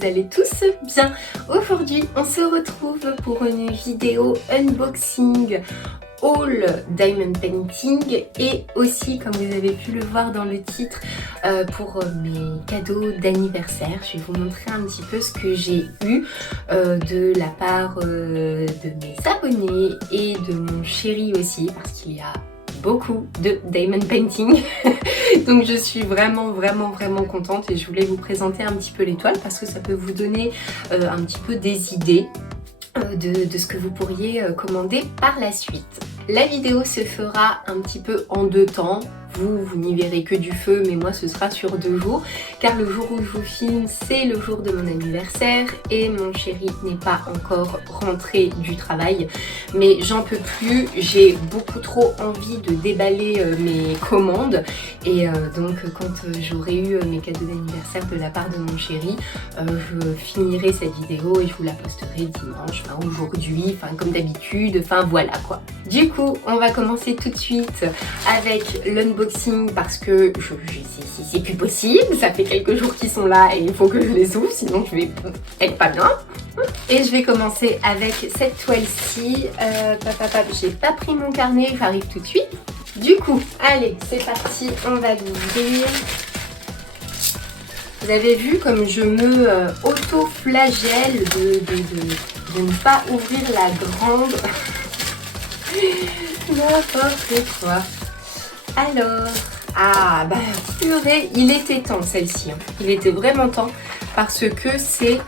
vous allez tous bien. Aujourd'hui, on se retrouve pour une vidéo unboxing haul diamond painting et aussi, comme vous avez pu le voir dans le titre, pour mes cadeaux d'anniversaire. Je vais vous montrer un petit peu ce que j'ai eu de la part de mes abonnés et de mon chéri aussi, parce qu'il y a beaucoup de diamond painting. Donc je suis vraiment contente et je voulais vous présenter un petit peu l'étoile parce que ça peut vous donner un petit peu des idées de ce que vous pourriez commander par la suite. La vidéo se fera un petit peu en deux temps. Vous n'y verrez que du feu, mais moi ce sera sur 2 jours, car le jour où je vous filme, c'est le jour de mon anniversaire et mon chéri n'est pas encore rentré du travail. Mais j'en peux plus, j'ai beaucoup trop envie de déballer mes commandes et donc quand j'aurai eu mes cadeaux d'anniversaire de la part de mon chéri, je finirai cette vidéo et je vous la posterai dimanche, enfin aujourd'hui, enfin comme d'habitude, enfin voilà quoi. Du coup, on va commencer tout de suite avec l'unboxing parce que c'est plus possible, ça fait quelques jours qu'ils sont là et il faut que je les ouvre, sinon je vais être pas bien. Et je vais commencer avec cette toile-ci. J'ai pas pris mon carnet, j'arrive tout de suite. Du coup, allez, c'est parti, on va l'ouvrir. Vous avez vu comme je me auto-flagelle de ne pas ouvrir la grande. N'importe quoi. Alors, purée, il était temps celle-ci. Il était vraiment temps parce que c'est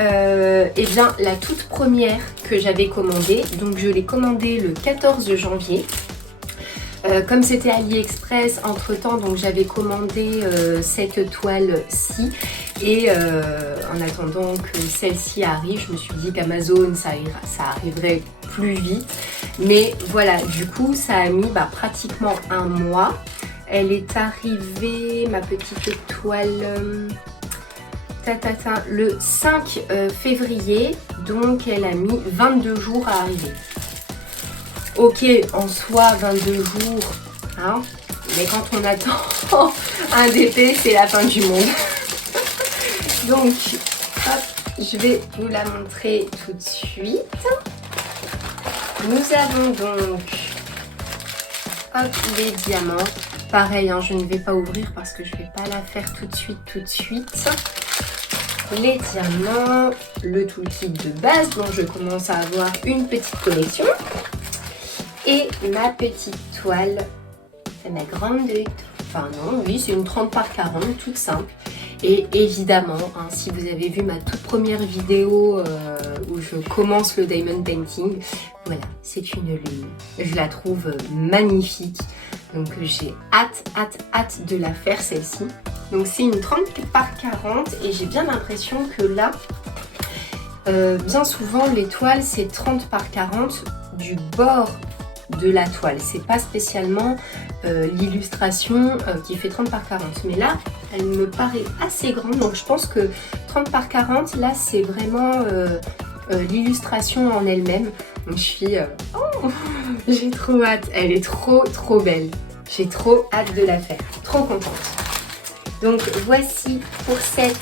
eh bien, la toute première que j'avais commandée. Donc je l'ai commandée le 14 janvier. Comme c'était AliExpress, entre temps, donc j'avais commandé cette toile-ci. Et en attendant que celle-ci arrive, je me suis dit qu'Amazon, ça arriverait plus vite. Mais voilà, du coup, ça a mis pratiquement un mois. Elle est arrivée, ma petite toile, le 5 février. Donc, elle a mis 22 jours à arriver. Ok, en soi, 22 jours, hein, mais quand on attend un DP, c'est la fin du monde. Donc, hop, je vais vous la montrer tout de suite. Nous avons donc les diamants. Pareil, hein, je ne vais pas ouvrir parce que je ne vais pas la faire tout de suite. Les diamants, le toolkit de base dont je commence à avoir une petite collection. Et ma petite toile, c'est ma grande, enfin non, oui, c'est une 30 par 40, toute simple. Et évidemment, hein, si vous avez vu ma toute première vidéo où je commence le diamond painting, voilà, c'est une lune. Je la trouve magnifique, donc j'ai hâte de la faire celle-ci. Donc c'est une 30 par 40 et j'ai bien l'impression que là, bien souvent les toiles c'est 30 par 40 du bord de la toile, c'est pas spécialement l'illustration qui fait 30 par 40, mais là elle me paraît assez grande, donc je pense que 30 par 40 là c'est vraiment l'illustration en elle-même. Donc je suis j'ai trop hâte, elle est trop belle, j'ai trop hâte de la faire, trop contente. Donc voici pour cette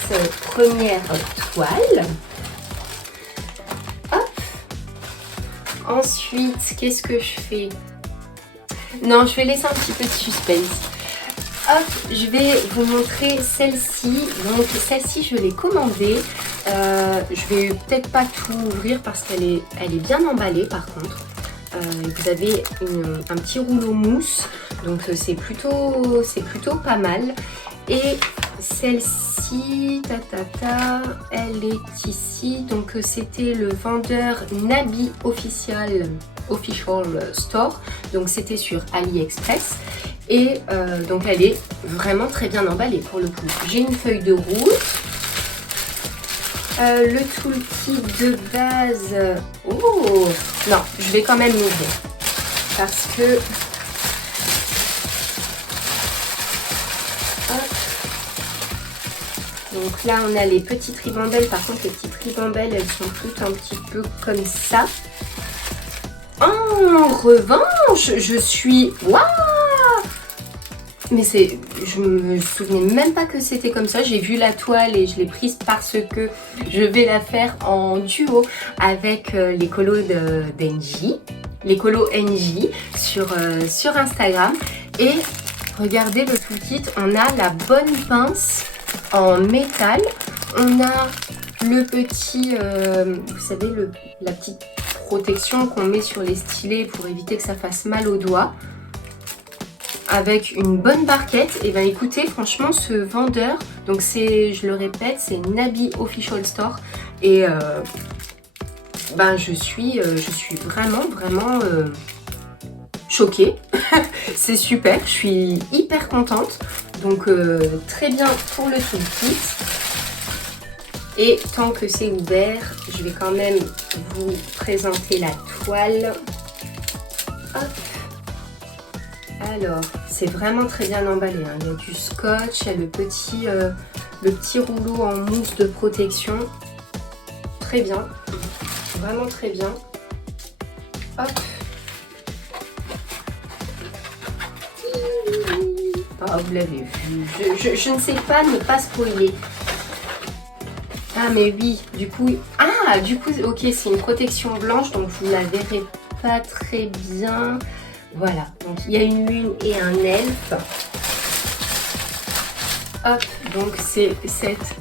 première toile. Ensuite, qu'est-ce que je fais? Non, je vais laisser un petit peu de suspense. Hop, je vais vous montrer celle-ci. Donc celle-ci, je l'ai commandée. Je vais peut-être pas tout ouvrir parce qu'elle est bien emballée par contre. Vous avez un petit rouleau mousse. Donc c'est plutôt pas mal. Et celle-ci, elle est ici. Donc c'était le vendeur Nabi Official Store. Donc c'était sur AliExpress. Et donc elle est vraiment très bien emballée pour le coup. J'ai une feuille de route. Le toolkit de base. Oh non, je vais quand même l'ouvrir. Parce que... Donc là, on a les petites ribambelles. Par contre, les petites ribambelles, elles sont toutes un petit peu comme ça. En revanche, je suis... Waouh! Mais je me souvenais même pas que c'était comme ça. J'ai vu la toile et je l'ai prise parce que je vais la faire en duo avec les colos d'Engie, les colos NJ sur Instagram. Et regardez le toolkit, on a la bonne pince en métal, on a le petit, vous savez, la petite protection qu'on met sur les stylets pour éviter que ça fasse mal aux doigts, avec une bonne barquette. Et ben écoutez, franchement ce vendeur, donc c'est, je le répète, c'est Nabi Official Store, et ben je suis vraiment choquée. C'est super, je suis hyper contente. Donc très bien pour le toolkit. Et tant que c'est ouvert, je vais quand même vous présenter la toile. Hop. Alors, c'est vraiment très bien emballé, hein. Il y a du scotch, il y a le petit rouleau en mousse de protection. Très bien, vraiment très bien. Hop. Ah, vous l'avez vu, je ne sais pas ne pas spoiler. Ah mais oui, du coup, ok, c'est une protection blanche, donc vous ne la verrez pas très bien. Voilà, donc il y a une lune et un elfe. Hop, donc c'est cette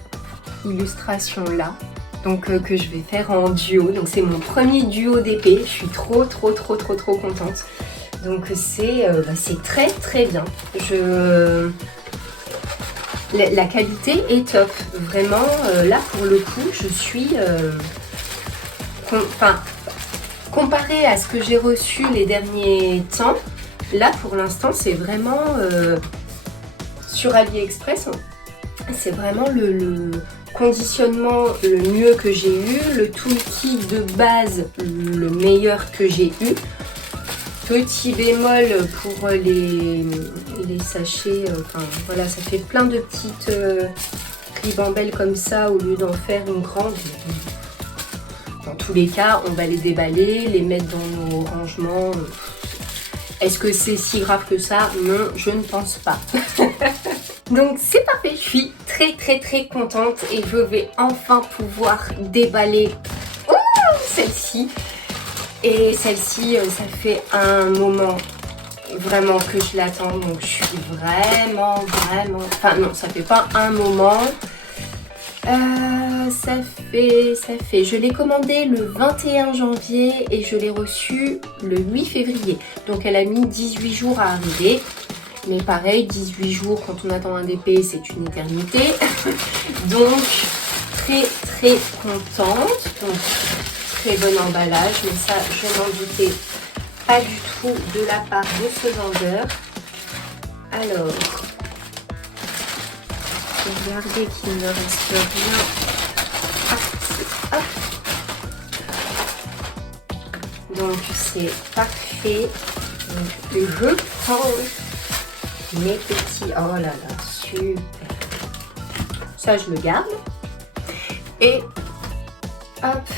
illustration-là, donc que je vais faire en duo. Donc c'est mon premier duo d'épée, je suis trop contente. Donc c'est très bien. La qualité est top. Vraiment, là pour le coup, je suis... comparé à ce que j'ai reçu les derniers temps, là pour l'instant c'est vraiment... sur AliExpress, c'est vraiment le conditionnement le mieux que j'ai eu. Le toolkit de base, le meilleur que j'ai eu. Petit bémol pour les sachets, voilà, ça fait plein de petites ribambelles comme ça au lieu d'en faire une grande. Dans tous les cas, on va les déballer, les mettre dans nos rangements. Est-ce que c'est si grave que ça? Non, je ne pense pas. Donc c'est parfait, je suis très contente et je vais enfin pouvoir déballer celle-ci. Et celle-ci, ça fait un moment vraiment que je l'attends, donc je suis vraiment... Enfin non, ça fait pas un moment. Ça fait... Je l'ai commandé le 21 janvier et je l'ai reçu le 8 février. Donc elle a mis 18 jours à arriver. Mais pareil, 18 jours quand on attend un DP, c'est une éternité. Donc très contente. Donc, très bon emballage, mais ça je n'en doutais pas du tout de la part de ce vendeur. Alors, regardez qu'il ne reste rien. Donc c'est parfait. Donc je prends mes petits... Oh là là, super. Ça je le garde. Et hop.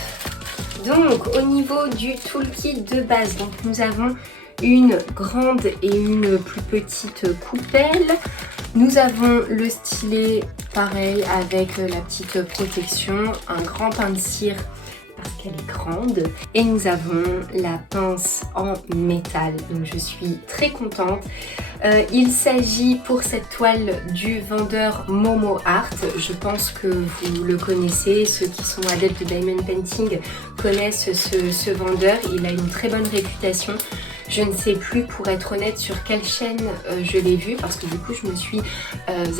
Donc au niveau du toolkit de base, donc nous avons une grande et une plus petite coupelle. Nous avons le stylet pareil avec la petite protection, un grand pain de cire parce qu'elle est grande, et nous avons la pince en métal. Donc je suis très contente. Il s'agit pour cette toile du vendeur Momo Art. Je pense que vous le connaissez, ceux qui sont adeptes de Diamond Painting connaissent ce vendeur. Il a une très bonne réputation. Je ne sais plus, pour être honnête, sur quelle chaîne je l'ai vu, parce que du coup je me suis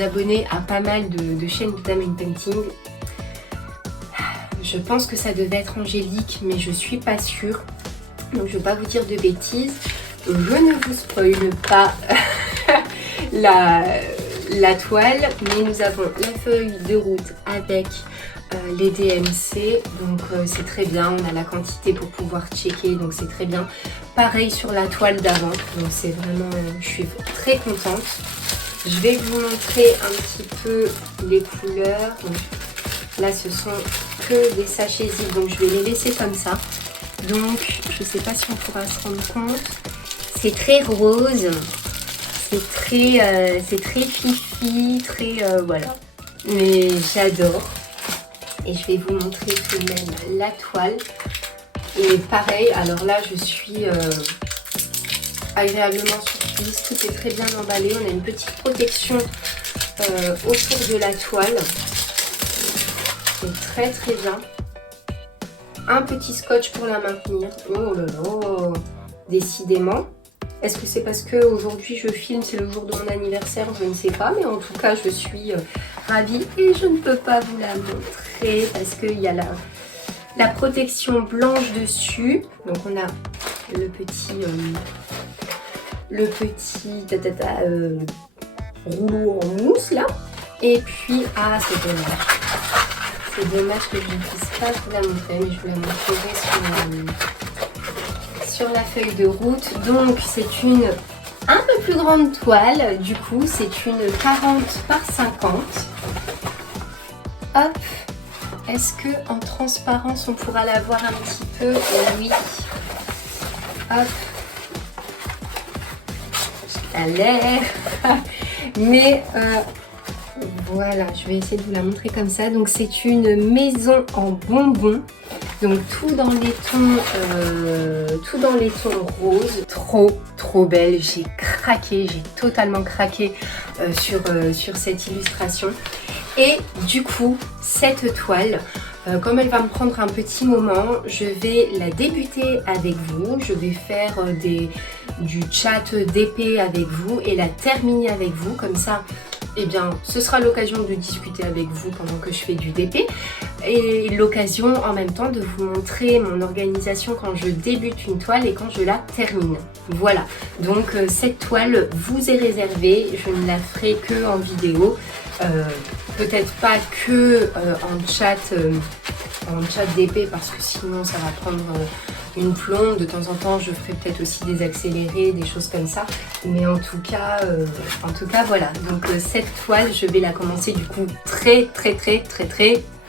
abonnée à pas mal de chaînes de Diamond Painting. Je pense que ça devait être Angélique, mais je suis pas sûre. Donc je ne vais pas vous dire de bêtises. Je ne vous spoile pas la toile, mais nous avons la feuille de route avec les DMC, donc c'est très bien, on a la quantité pour pouvoir checker, donc c'est très bien. Pareil sur la toile d'avant, donc c'est vraiment, je suis très contente. Je vais vous montrer un petit peu les couleurs. Donc, là ce sont que des sachets zip, donc je vais les laisser comme ça. Donc je ne sais pas si on pourra se rendre compte, c'est très rose, c'est très fifi, très voilà. Mais j'adore. Et je vais vous montrer tout de même la toile. Et pareil, alors là je suis agréablement surprise. Tout est très bien emballé. On a une petite protection autour de la toile. C'est très très bien. Un petit scotch pour la maintenir. Oh là là, décidément. Est-ce que c'est parce qu'aujourd'hui je filme, c'est le jour de mon anniversaire? Je ne sais pas, mais en tout cas je suis ravie et je ne peux pas vous la montrer parce qu'il y a la protection blanche dessus. Donc on a le petit rouleau en mousse là. Et puis, ah c'est dommage. C'est dommage que je ne puisse pas vous la montrer, mais je vous la montrerai sur la feuille de route. Donc c'est une un peu plus grande toile, du coup c'est une 40 par 50. Hop, est-ce que en transparence on pourra la voir un petit peu? Oui. Hop. À l'air. Mais voilà, je vais essayer de vous la montrer comme ça. Donc c'est une maison en bonbons. Donc tout dans les tons roses. Trop belle. J'ai craqué, j'ai totalement craqué sur cette illustration. Et du coup, cette toile, comme elle va me prendre un petit moment, je vais la débuter avec vous. Je vais faire du chat d'épée avec vous et la terminer avec vous. Comme ça, eh bien, ce sera l'occasion de discuter avec vous pendant que je fais du DP. Et l'occasion en même temps de vous montrer mon organisation quand je débute une toile et quand je la termine. Voilà, donc cette toile vous est réservée. Je ne la ferai que en vidéo. Peut-être pas que en chat d'épée parce que sinon ça va prendre une plombe. De temps en temps je ferai peut-être aussi des accélérés, des choses comme ça. Mais en tout cas voilà. Donc cette toile je vais la commencer du coup très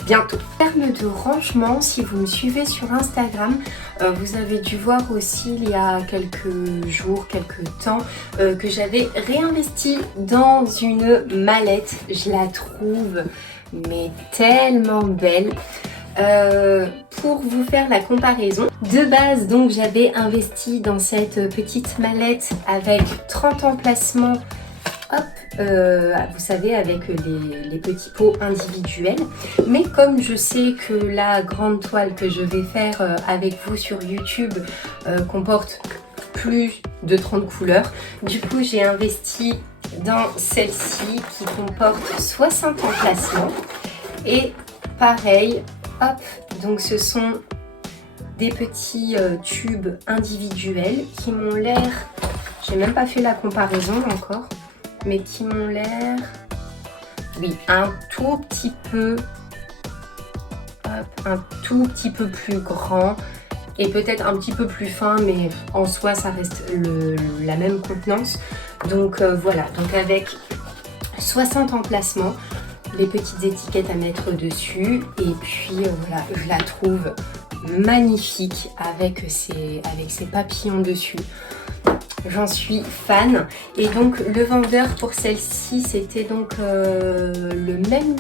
bientôt. En termes de rangement, si vous me suivez sur Instagram, vous avez dû voir aussi il y a quelques jours, quelques temps, que j'avais réinvesti dans une mallette. Je la trouve mais tellement belle. Pour vous faire la comparaison, de base donc j'avais investi dans cette petite mallette avec 30 emplacements. Hop, vous savez, avec les petits pots individuels. Mais comme je sais que la grande toile que je vais faire avec vous sur YouTube comporte plus de 30 couleurs, du coup j'ai investi dans celle-ci qui comporte 60 emplacements. Et pareil, hop, donc ce sont des petits tubes individuels qui m'ont l'air, j'ai même pas fait la comparaison encore, mais qui m'ont l'air, oui, un tout petit peu plus grand et peut-être un petit peu plus fin, mais en soi ça reste la même contenance. Donc voilà, donc avec 60 emplacements, les petites étiquettes à mettre dessus, et puis voilà, je la trouve magnifique avec ces papillons dessus. J'en suis fan. Et donc le vendeur pour celle-ci, c'était donc le même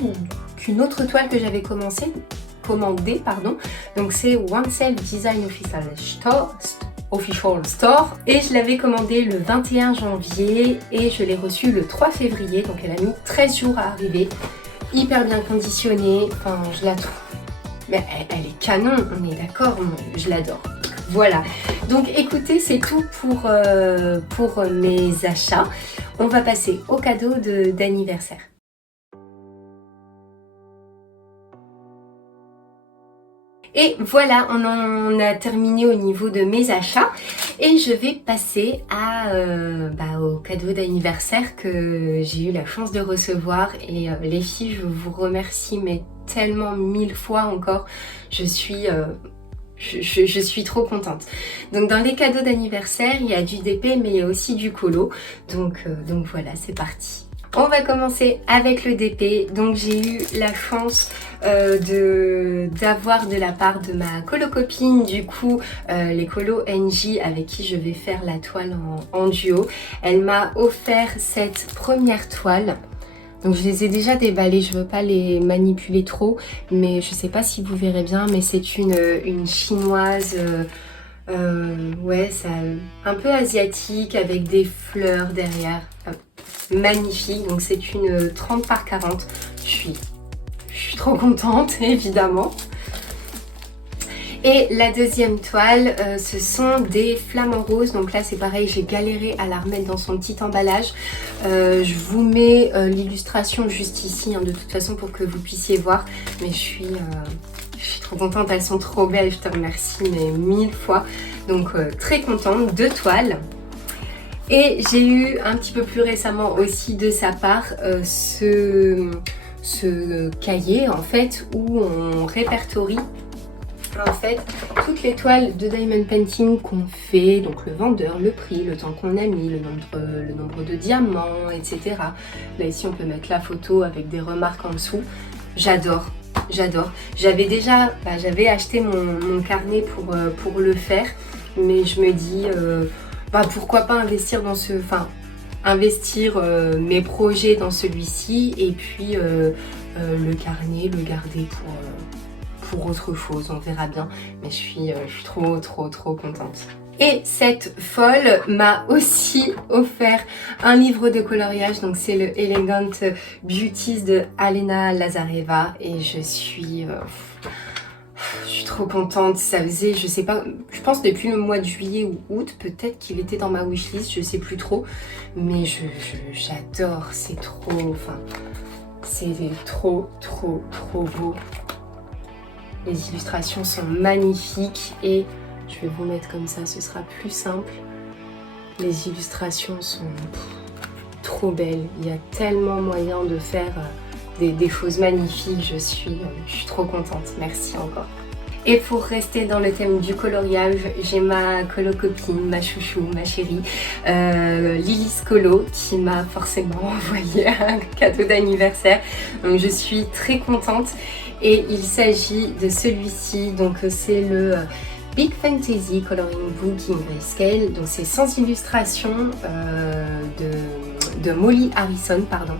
qu'une autre toile que j'avais commandée, pardon. Donc c'est One Self Design Official Store, et je l'avais commandée le 21 janvier et je l'ai reçue le 3 février, donc elle a mis 13 jours à arriver. Hyper bien conditionnée, enfin je la trouve, mais elle est canon, on est d'accord, je l'adore. Voilà, donc écoutez, c'est tout pour mes achats. On va passer au cadeau d'anniversaire. Et voilà, on en a terminé au niveau de mes achats et je vais passer au cadeau d'anniversaire que j'ai eu la chance de recevoir. Et les filles, je vous remercie mais tellement 1000 fois encore. Je suis trop contente. Donc dans les cadeaux d'anniversaire, il y a du DP mais il y a aussi du colo. Donc voilà, c'est parti. On va commencer avec le DP. Donc j'ai eu la chance d'avoir de la part de ma colo-copine, du coup les colo NJ avec qui je vais faire la toile en duo. Elle m'a offert cette première toile. Donc je les ai déjà déballées, je veux pas les manipuler trop, mais je sais pas si vous verrez bien, mais c'est une chinoise, ouais, ça, un peu asiatique avec des fleurs derrière. Magnifique, donc c'est une 30 par 40. Je suis trop contente, évidemment. Et la deuxième toile, ce sont des flamants roses. Donc là c'est pareil, j'ai galéré à la remettre dans son petit emballage. Je vous mets l'illustration juste ici, hein, de toute façon pour que vous puissiez voir. Mais je suis trop contente, elles sont trop belles, je te remercie mais 1000 fois. Donc très contente, 2 toiles. Et j'ai eu un petit peu plus récemment aussi de sa part ce cahier en fait où on répertorie en fait toutes les toiles de diamond painting qu'on fait, donc le vendeur, le prix, le temps qu'on a mis, le nombre de diamants, etc. Là ici on peut mettre la photo avec des remarques en dessous. J'adore. J'avais acheté mon carnet pour le faire, mais je me dis pourquoi pas investir dans investir mes projets dans celui-ci et puis le carnet, le garder pour autre chose, on verra bien. Mais je suis trop contente. Et cette folle m'a aussi offert un livre de coloriage, donc c'est le Elegant Beauties de Alena Lazareva et je suis trop contente. Ça faisait, je sais pas, je pense depuis le mois de juillet ou août, peut-être qu'il était dans ma wishlist, je sais plus trop, mais j'adore, c'est trop, c'est trop beau. Les illustrations sont magnifiques et je vais vous mettre comme ça, ce sera plus simple. Les illustrations sont trop belles, il y a tellement moyen de faire des choses magnifiques, je suis trop contente, merci encore. Et pour rester dans le thème du coloriage, j'ai ma colo-copine, ma chouchou, ma chérie, Lilis Colo, qui m'a forcément envoyé un cadeau d'anniversaire. Donc je suis très contente. Et il s'agit de celui-ci, donc c'est le Big Fantasy Coloring Book in Grayscale. Donc c'est sans illustration de Molly Harrison, pardon.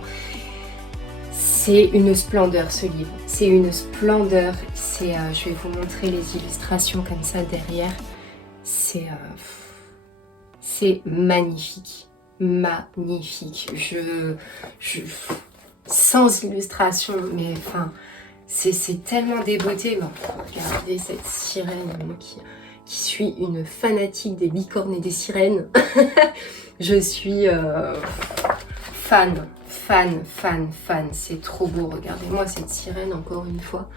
C'est une splendeur ce livre, c'est une splendeur, je vais vous montrer les illustrations comme ça derrière, c'est magnifique, sans illustration, mais c'est tellement des beautés. Bon, regardez cette sirène, moi qui suis une fanatique des bicornes et des sirènes, je suis fan, c'est trop beau, regardez-moi cette sirène encore une fois,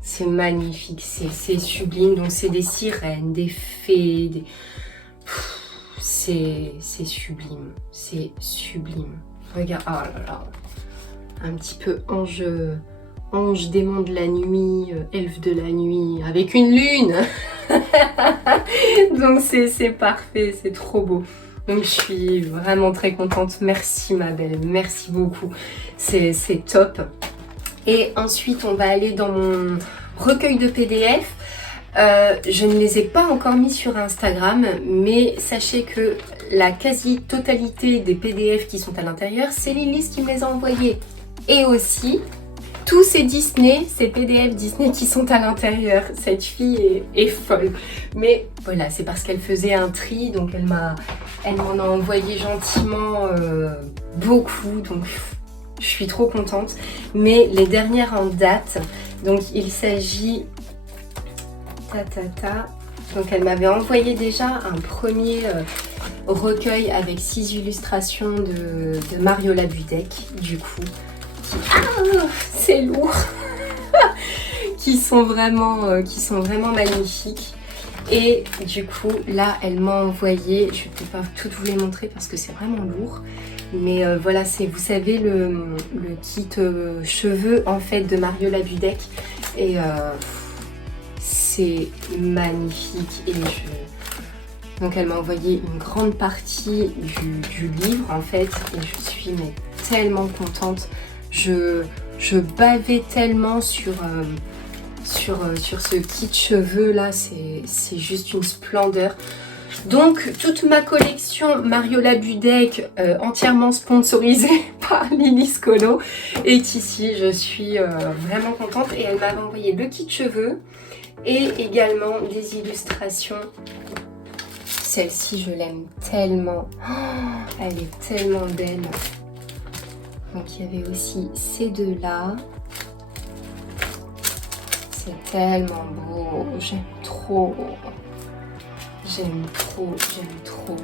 c'est magnifique, c'est sublime, donc c'est des sirènes, des fées, c'est sublime, regarde, oh là là, un petit peu ange démon de la nuit, elfe de la nuit, avec une lune, donc c'est parfait, c'est trop beau. Donc je suis vraiment très contente, merci ma belle, merci beaucoup, c'est top. Et ensuite on va aller dans mon recueil de PDF. Je ne les ai pas encore mis sur Instagram, mais sachez que la quasi-totalité des PDF qui sont à l'intérieur, c'est Lilis qui me les a envoyés. Et aussi tous ces Disney, ces PDF Disney qui sont à l'intérieur. Cette fille est folle. Mais voilà, c'est parce qu'elle faisait un tri, donc elle m'en a envoyé gentiment beaucoup, donc je suis trop contente. Mais les dernières en date, donc il s'agit... Donc elle m'avait envoyé déjà un premier recueil avec 6 illustrations de Mariola Budek, du coup. C'est lourd. qui sont vraiment magnifiques. Et du coup là elle m'a envoyé, je vais peut-être pas toutes vous les montrer parce que c'est vraiment lourd, mais voilà, c'est, vous savez, le kit cheveux en fait de Mariola Budek, et c'est magnifique, et Donc elle m'a envoyé une grande partie du livre en fait et je suis mais tellement contente. Je bavais tellement sur ce kit cheveux là, c'est juste une splendeur. Donc toute ma collection Mariola Budek entièrement sponsorisée par Lily Scolo est ici. Je suis vraiment contente et elle m'avait envoyé le kit cheveux et également des illustrations. Celle-ci je l'aime tellement, oh, elle est tellement belle. Donc il y avait aussi ces deux là. C'est tellement beau, j'aime trop. J'aime trop, j'aime trop.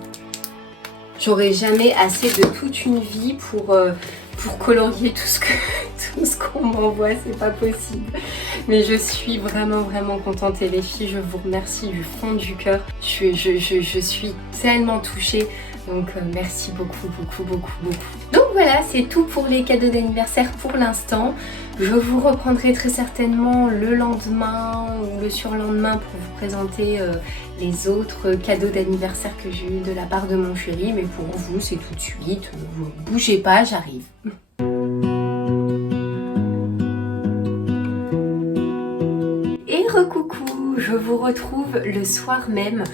J'aurais jamais assez de toute une vie pour colorier tout ce qu'on m'envoie, c'est pas possible. Mais je suis vraiment contente et les filles, je vous remercie du fond du cœur. Je suis tellement touchée. Donc merci beaucoup. Donc voilà, c'est tout pour les cadeaux d'anniversaire pour l'instant. Je vous reprendrai très certainement le lendemain ou le surlendemain pour vous présenter les autres cadeaux d'anniversaire que j'ai eu de la part de mon chéri. Mais pour vous, c'est tout de suite. Vous bougez pas, j'arrive. Et recoucou, je vous retrouve le soir même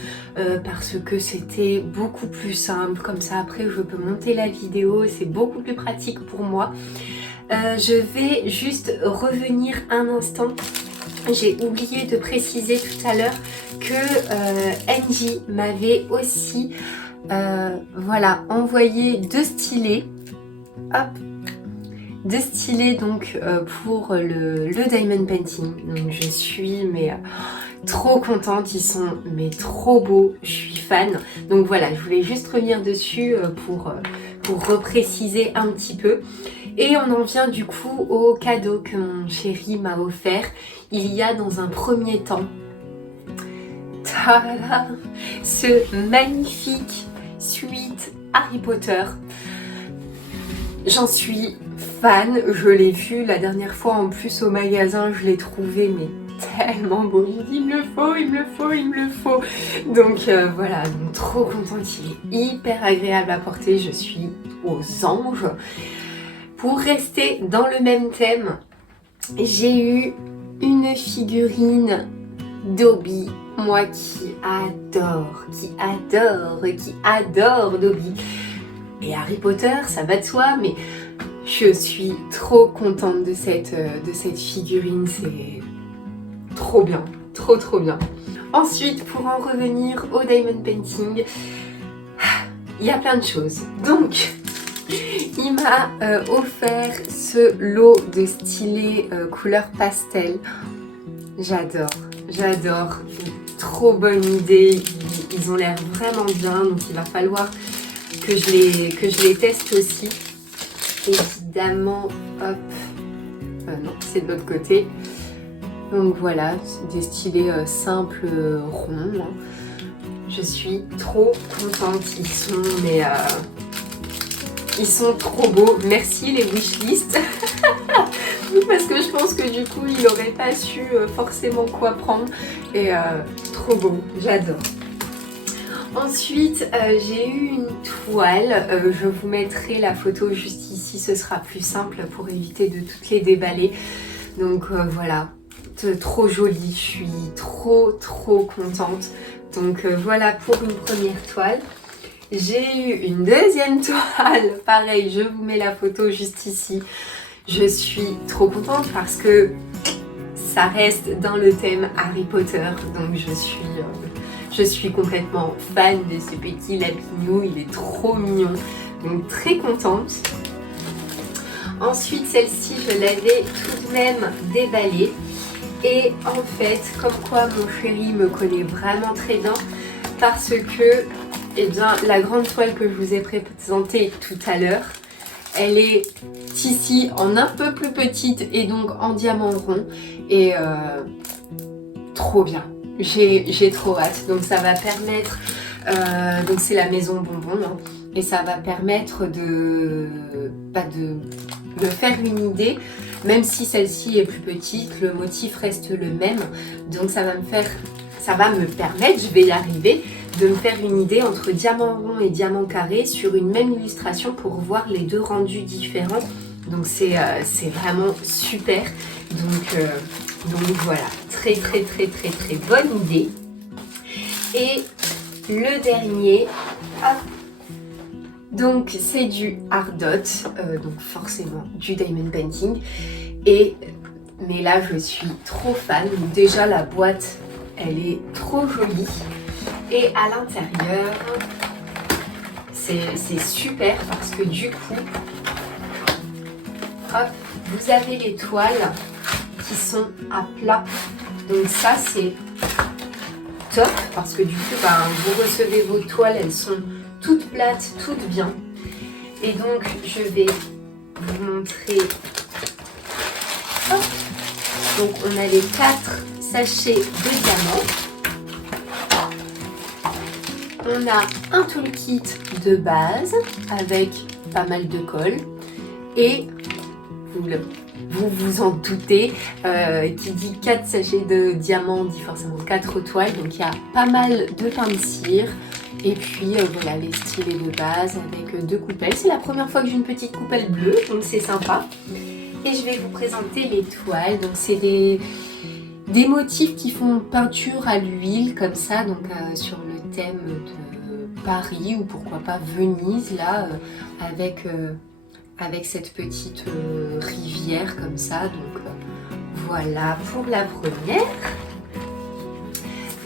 parce que c'était beaucoup plus simple. Comme ça, après, je peux monter la vidéo. C'est beaucoup plus pratique pour moi. Je vais juste revenir un instant. J'ai oublié de préciser tout à l'heure que Angie m'avait aussi voilà, envoyé deux stylets. Hop, deux stylets donc pour le Diamond Painting. Donc je suis mais trop contente, ils sont mais trop beaux, je suis fan. Donc voilà, je voulais juste revenir dessus pour repréciser un petit peu. Et on en vient du coup au cadeau que mon chéri m'a offert. Il y a dans un premier temps, tada, ce magnifique suite Harry Potter. J'en suis fan, je l'ai vu la dernière fois en plus au magasin, je l'ai trouvé mais tellement beau. J'ai dit il me le faut. Donc voilà, donc, trop contente, il est hyper agréable à porter, je suis aux anges. Pour rester dans le même thème, j'ai eu une figurine Dobby, moi qui adore Dobby. Et Harry Potter, ça va de soi, mais je suis trop contente de cette figurine, c'est trop bien, trop bien. Ensuite, pour en revenir au Diamond Painting, il y a plein de choses. Donc, il m'a offert ce lot de stylés couleur pastel. J'adore. Trop bonne idée. Ils ont l'air vraiment bien. Donc il va falloir que je les teste aussi. Évidemment, hop. Non, c'est de l'autre côté. Donc voilà, des stylés simples, ronds. Je suis trop contente. Ils sont trop beaux. Merci les wishlists. Parce que je pense que du coup, il n'aurait pas su forcément quoi prendre. Et trop beau. J'adore. Ensuite, j'ai eu une toile. Je vous mettrai la photo juste ici. Ce sera plus simple pour éviter de toutes les déballer. Donc voilà. Trop jolie. Je suis trop contente. Donc voilà pour une première toile. J'ai eu une deuxième toile, pareil, je vous mets la photo juste ici. Je suis trop contente parce que ça reste dans le thème Harry Potter, donc je suis complètement fan de ce petit lapinou, il est trop mignon, donc très contente. Ensuite, celle-ci, je l'avais tout de même déballée et en fait, comme quoi mon chéri me connaît vraiment très bien parce que eh bien, la grande toile que je vous ai présentée tout à l'heure, elle est ici en un peu plus petite et donc en diamant rond. Et trop bien. J'ai trop hâte. Donc ça va permettre, donc c'est la maison bonbon, hein, et ça va permettre de me faire une idée. Même si celle-ci est plus petite, le motif reste le même. Donc ça va me permettre, je vais y arriver, de me faire une idée entre diamant rond et diamant carré sur une même illustration pour voir les deux rendus différents. Donc c'est vraiment super. Donc voilà, très bonne idée. Et le dernier, hop, donc c'est du Ardot, donc forcément du Diamond Painting. Mais là je suis trop fan. Déjà la boîte, elle est trop jolie. Et à l'intérieur, c'est super parce que du coup, hop, vous avez les toiles qui sont à plat. Donc ça c'est top parce que du coup vous recevez vos toiles, elles sont toutes plates, toutes bien. Et donc je vais vous montrer. Hop. Donc on a les 4 sachets de diamants. On a un toolkit de base avec pas mal de colle. Et vous vous en doutez, qui dit 4 sachets de diamants dit forcément 4 toiles. Donc il y a pas mal de pain de cire. Et puis voilà les stylets de base avec 2 coupelles. C'est la première fois que j'ai une petite coupelle bleue, donc c'est sympa. Et je vais vous présenter les toiles. Donc c'est des motifs qui font peinture à l'huile comme ça, donc sur le thème de Paris ou pourquoi pas Venise là, avec cette petite rivière comme ça. Donc voilà pour la première.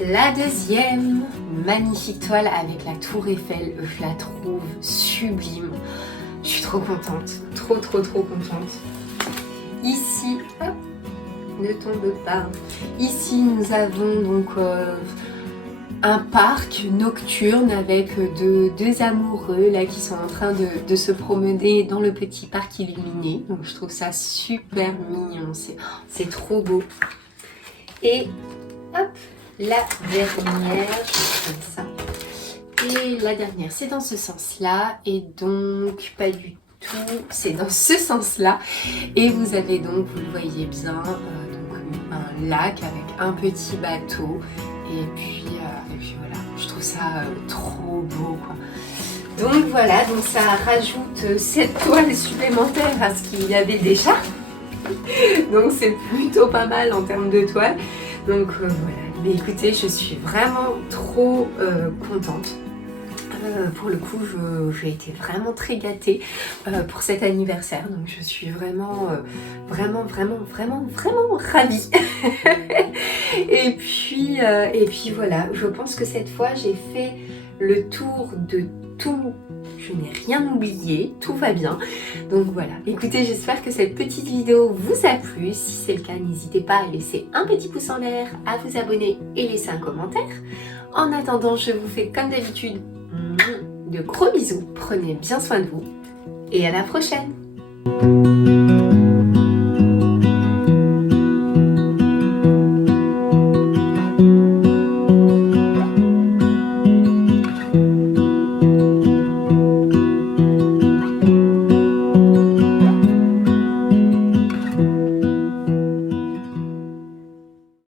La deuxième, magnifique toile avec la tour Eiffel, je la trouve sublime. Je suis trop contente, trop contente. Ici, hop, ne tombe pas. Ici nous avons donc un parc nocturne avec deux amoureux là qui sont en train de se promener dans le petit parc illuminé. Donc je trouve ça super mignon, c'est trop beau. Et hop, la dernière, comme ça. Et la dernière, c'est dans ce sens-là. Et donc, pas du tout, c'est dans ce sens-là. Et vous avez donc, vous le voyez bien, donc un lac avec un petit bateau. Et puis voilà, je trouve ça trop beau, quoi. Donc voilà, donc ça rajoute 7 toiles supplémentaires à ce qu'il y avait déjà. Donc c'est plutôt pas mal en termes de toiles. Donc voilà, mais écoutez, je suis vraiment trop contente. Pour le coup, j'ai été vraiment très gâtée pour cet anniversaire. Donc je suis vraiment ravie. et puis voilà, je pense que cette fois j'ai fait le tour de tout. Je n'ai rien oublié, tout va bien. Donc voilà, écoutez, j'espère que cette petite vidéo vous a plu. Si c'est le cas, n'hésitez pas à laisser un petit pouce en l'air, à vous abonner et laisser un commentaire. En attendant, je vous fais comme d'habitude de gros bisous. Prenez bien soin de vous et à la prochaine.